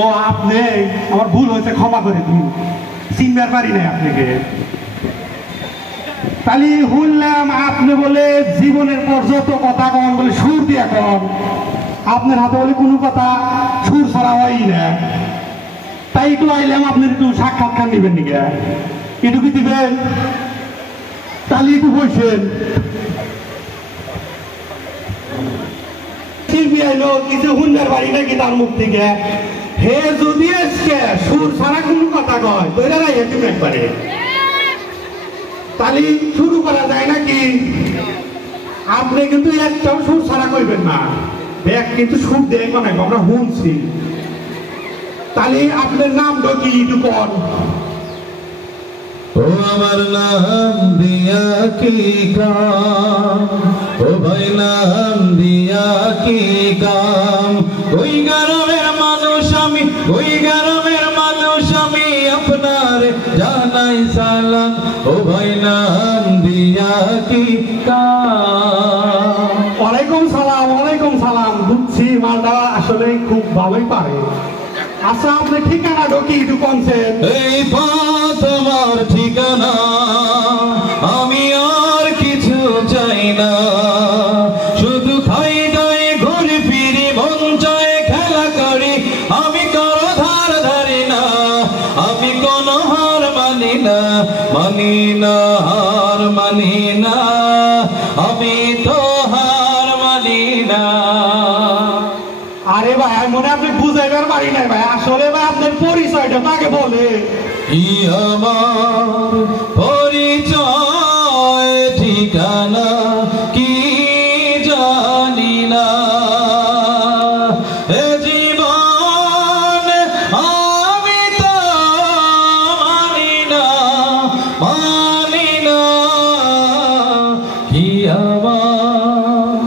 ও আপনি আমার ভুল হয়েছে, ক্ষমা করে দিন, চিনবার পারি নাই আপনাকে। তাহলে শুনলাম আপনি বলে জীবনের পর যত কথা কন বলে সুর দিয়ে কন, আপনার হাতে বলে কোনো কথা সুর ছাড়া হয় না। তাই একটু আইলাম আপনার একটু সাক্ষাৎকার নেবেন নাকি, একটু কি দিবেন? তাহলে একটু বসেন। শিল্পী আইলো কিছু শুনবার পারি নাকি তার মুখ থেকে, হে যদি আজকে সুর ছাড়া কোনো কথা কয় তোরা রাই একবারে, তাহলে শুরু করা যায় নাকি? আপনি কিন্তু একটাও সুর ছাড়া কইবেন না, ব্যাগ কিন্তু সুর দেয় মানে আমরা শুনছি। তাহলে আপনার নামটা কি একটু কন। ও আমার নাম দিয়া কি কাম, ও ভাই নাম দিয়া কি কাম, ওই গ্রামের মানুষ আমি, ওই গ্রামের মানুষ আমি, আপনার জানাই সালাম, ও ভাই নাম দিয়া কি কাম। ওয়ালাইকুম সালাম, ওয়ালাইকুম সালাম। বুঝছি মালটা আসলে খুব ভালোই পারে। আচ্ছা আপনি ঠিকানা ঢোকি একটু কনছেন। এই পথ আমার ঠিকানা, আমি আর কিছু চাই না, শুধু খাই দাই ঘুরে ফিরি মন চায় খেলা করি, আমি কারো ধার ধারি না, আমি কোন হার মানি না, মানি না হার মানি না, আমি তো হার মানি না। আরে ভাই মনে আপনি বুঝাইবার পারি নাই ভাই, আসলে ভাই আপনার পরিচয়টা তাকে বলে। ই আমার পরিচয় ঠিকানা কি জানি না, এ জীবন আমি তো মানি না, মানি না কি আমার।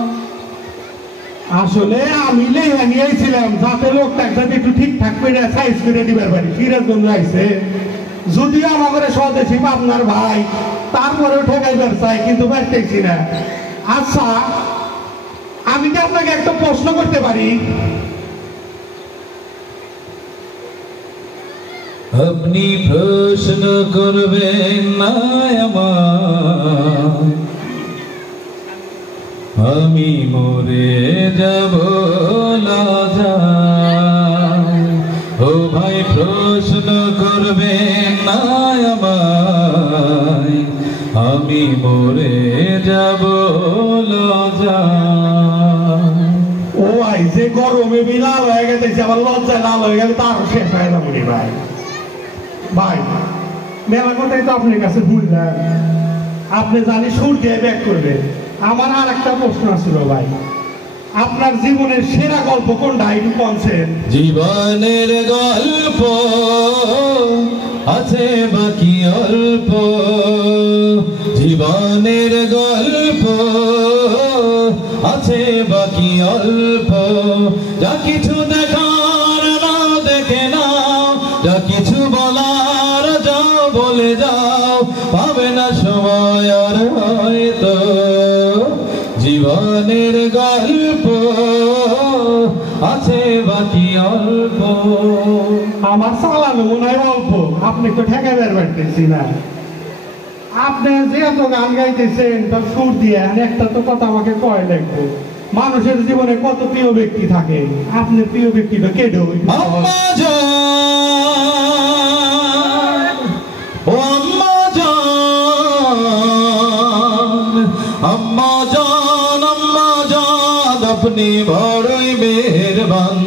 আসলে আমি লেখা নিয়েছিলাম যাতে লোকটা যাতে একটু ঠিকঠাক করে সাইজ করে দিবার পারি, সিরাজগঞ্জ আইছে, যদিও আমাদের স্বদেশী আপনার ভাই, তারপরেও ঠেকাইবার চাই কিন্তু পারতেছি না। আচ্ছা আমি কি আপনাকে একটা প্রশ্ন করতে পারি? আপনি প্রশ্ন করবেন না আমার, আমি মরে যাব লজ্জায়, ও ভাই প্রশ্ন করবেন না আমায়, আমি মরে যাব লজ্জায়। ও ভাই যে গরমে লাল হয়ে গেছে, আবার লজ্জায় লাল হয়ে গেলে তার শেষ হয়ে যাবো ভাই। ভাই মেলা কথাই তো আপনার কাছে ভুললেন, আপনি জানি সুর দিয়ে ব্যাক করবেন। আমার আর একটা প্রশ্ন আছিল ভাই, আপনার জীবনের সেরা গল্প কোনটা একটু বলছেন? জীবনের গল্প আছে বাকি অল্প, জীবনের গল্প আছে বাকি অল্প, যা কিছু দেখার না দেখে নাও, যা কিছু বলার যাও বলে যাও, পাবে না সময় আর হয়তো, জীবনের গল্প আছে বাকি অল্প। আমার চালানো মনে হয় অল্প, আপনি তো ঠেকাইবার পারতেছি না। আপনি যে এত গান গাইতেছেন তার সুর দিয়ে, একটা তো কথা আমাকে কয় লাগবে। মানুষের জীবনে কত প্রিয় ব্যক্তি থাকে, আপনার প্রিয় ব্যক্তিটা কেডো? আম্মা জান, ও আম্মা জান, আম্মা জান, আম্মা জান, আপনি বড়ই মেহেরবান,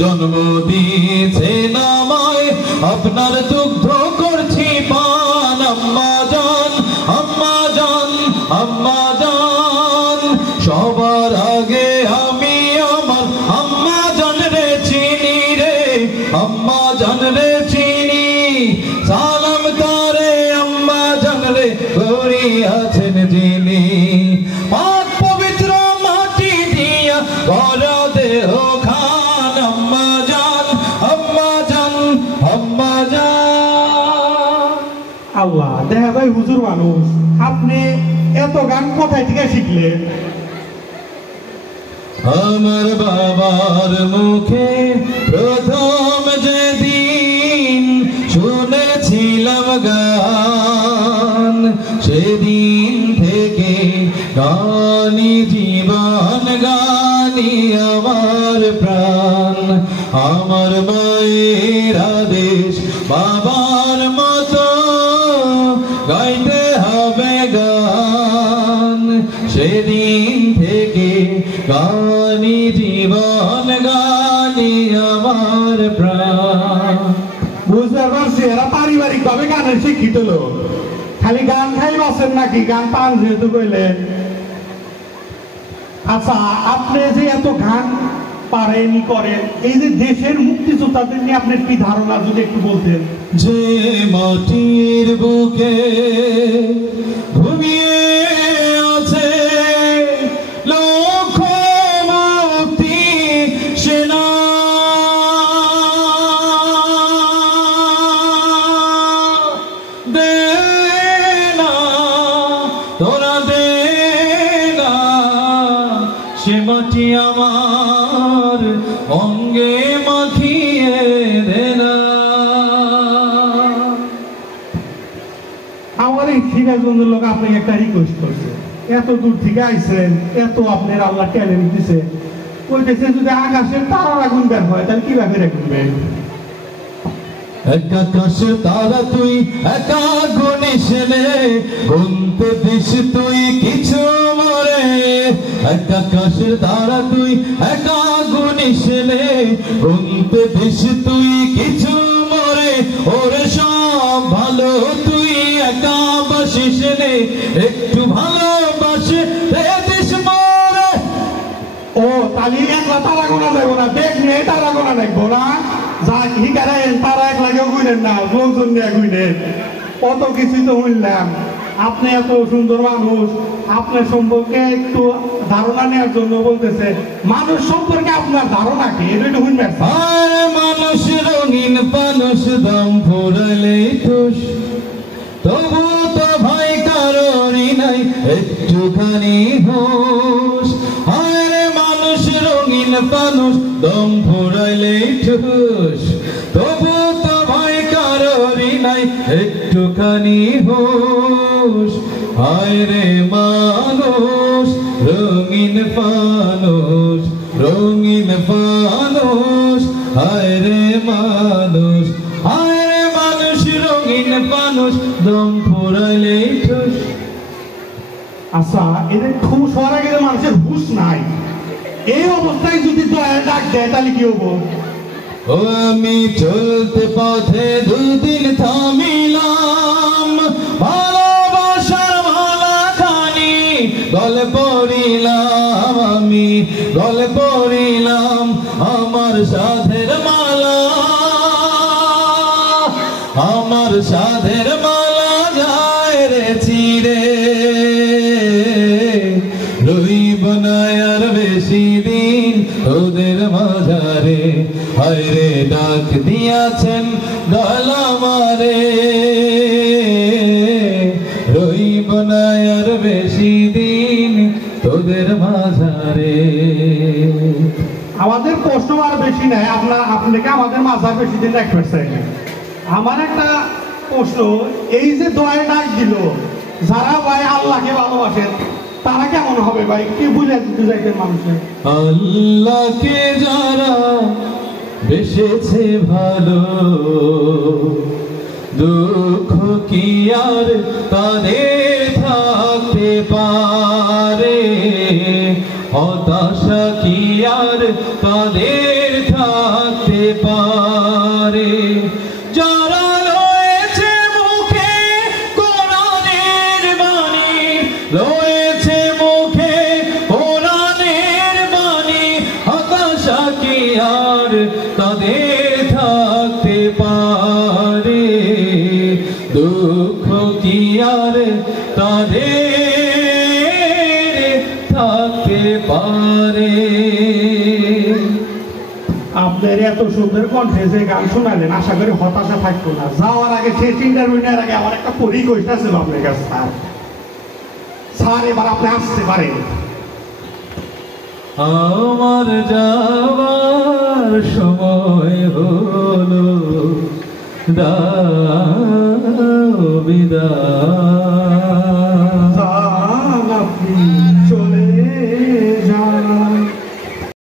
জন্ম দিয়েছেন আমায়, আপনার দুগ্ধ করছি পান, আম্মা জান, আম্মা জান, আম্মা জান, সবার আগে আমি আমার আম্মা জান রে চিনি রে, আম্মা জান রে চিনি, সালাম তারে আম্মা জান রে গড়ি আছেন যিনি, পাক পবিত্র মাটি দিয়া গড়া দেহ খান, আম্মা জান, আম্মা জান, আম্মা জান। আল্লাহ দেখা যায় হুজুর মানুষ, আপনি এত গান কোথায় থেকে শিখলেন? আমার বাবার মুখে প্রথম যে গানি জীবন গানি আমার প্রাণ আমার মায়ের আদেশ বাবার মতো গাইতে হবে গান সেদিন থেকে গানি জীবন গানি আমার প্রাণ। বুঝতে পারছি এরা পারিবারিক ভাবে গানের শিক্ষিত লোক, খালি গান খাই বাসেন নাকি গান পান যেহেতু কইলেন। আচ্ছা, আপনি যে এত গান পারেন করেন, এই যে দেশের মুক্তিযোদ্ধাদের নিয়ে আপনার কি ধারণা যদি একটু বলতেন? যে মাটির বুকে ঘুমিয়ে আছে লক্ষ মুক্তি সেনা দে না তোরা দে না সে মাটি আমার অঙ্গে মাখিয়ে দে না। আমার এই সিরাজগঞ্জের লোক আপনাকে একটা রিকোয়েস্ট করছে, এত দূর থেকে আইছেন, এত আপনার আল্লাহ ট্যালেন্ট দিছে, কইতেছে যদি আকাশের তারা গুনবেন হয় তাহলে কিভাবে গুনবেন? এক আকাশের তারা তুই একা গুনিস নে গুনতে দিস তুই কিছু মরে এক আকাশের তারা তুই একা গুনিস নে গুনতে দিস তুই কিছু মরে ওরে সব ভালো তুই একা বাসিস নে একটু ভালোবাসে দিস মরে। ও তাহলে একলা তারা গোনা যাবো না, বেগ নিয়ে তারা গোনা লাগবো না, যা হিকারেন তারা এক লাগেও গুনেন না, লোকজন নিয়ে গুনেন। কত কিছু তো শুনলাম, আপনি এত সুন্দর মানুষ, আপনার সম্পর্কে একটু ধারণা নেওয়ার জন্য বলতেছে। মানুষ সম্পর্কে আপনার ধারণা কি এটা একটু শুনবেন? মানুষ রঙিন মানুষ দম ফুরালে তুষ তবু তো ভাই কারণই নাই একটুখানি হুঁশ। আরে মানুষ রঙিন মানুষ দম ফুরাইলে ঠুস তবু তো ভাই কারণই নাই একটুখানি হুঁশ। আরে মানুষ রঙিন মানুষ রঙিন মানুষ আরে মানুষ রঙিন মানুষ দম ফুরাইলে ঠুস। আচ্ছা, এদের খুশ হওয়ার আগে মানুষের হুশ নাই, এই অবস্থায় যদি দয়া ডাক দেয় তাহলে কি হবো? ও আমি চলতে পথে দুদিন থামিলাম ভালোবাসার মালা খানি গলে পড়িলাম আমি গলে পড়িলাম আমার সাধের মালা আমার সাধের মালা যায় রে চিরে রইব না আর বেশি দিন ওদের মাঝারে হায় রে ডাক দিয়াছেন গলা মারে রইব না আর বেশি দিন তোদের মাঝারে। আমাদের প্রশ্ন আর বেশি নাই, আপনাকে আমাদের মাঝার বেশি দিন রাখতে চাই না। আমার একটা প্রশ্ন, এই যে দয়া ডাক দিল, যারা ভাই আল্লাহকে ভালোবাসেন তারা কেমন হবে ভাই, কি বুঝে দিতে চাইছেন মানুষের? আল্লাহকে যারা বেসেছে ভালো দুঃখ কি আর তাদের থাকতে পারে হতাশা কি আর তাদের থাকতে পারে। যারা রয়েছে মুখে কোরআনের বাণী রয়েছে মুখে কোরআনের বাণী হতাশা কি আর তাদের থাকতে পারে দুঃখ কি আর তাদের থাকতে পারে। আপনার এত সুন্দর কণ্ঠে যে গান শোনালেন, আশা করি হতাশা থাকতো না। যাওয়ার আগে শেষ ইন্টারভিউ নেওয়ার আগে আমার একটা রিকোয়েস্ট আছে আপনার কাছে। স্যার এবার আপনি আসতে পারেন। আমার যাওয়ার সময় হলো দাও বিদায়। আপনি চলে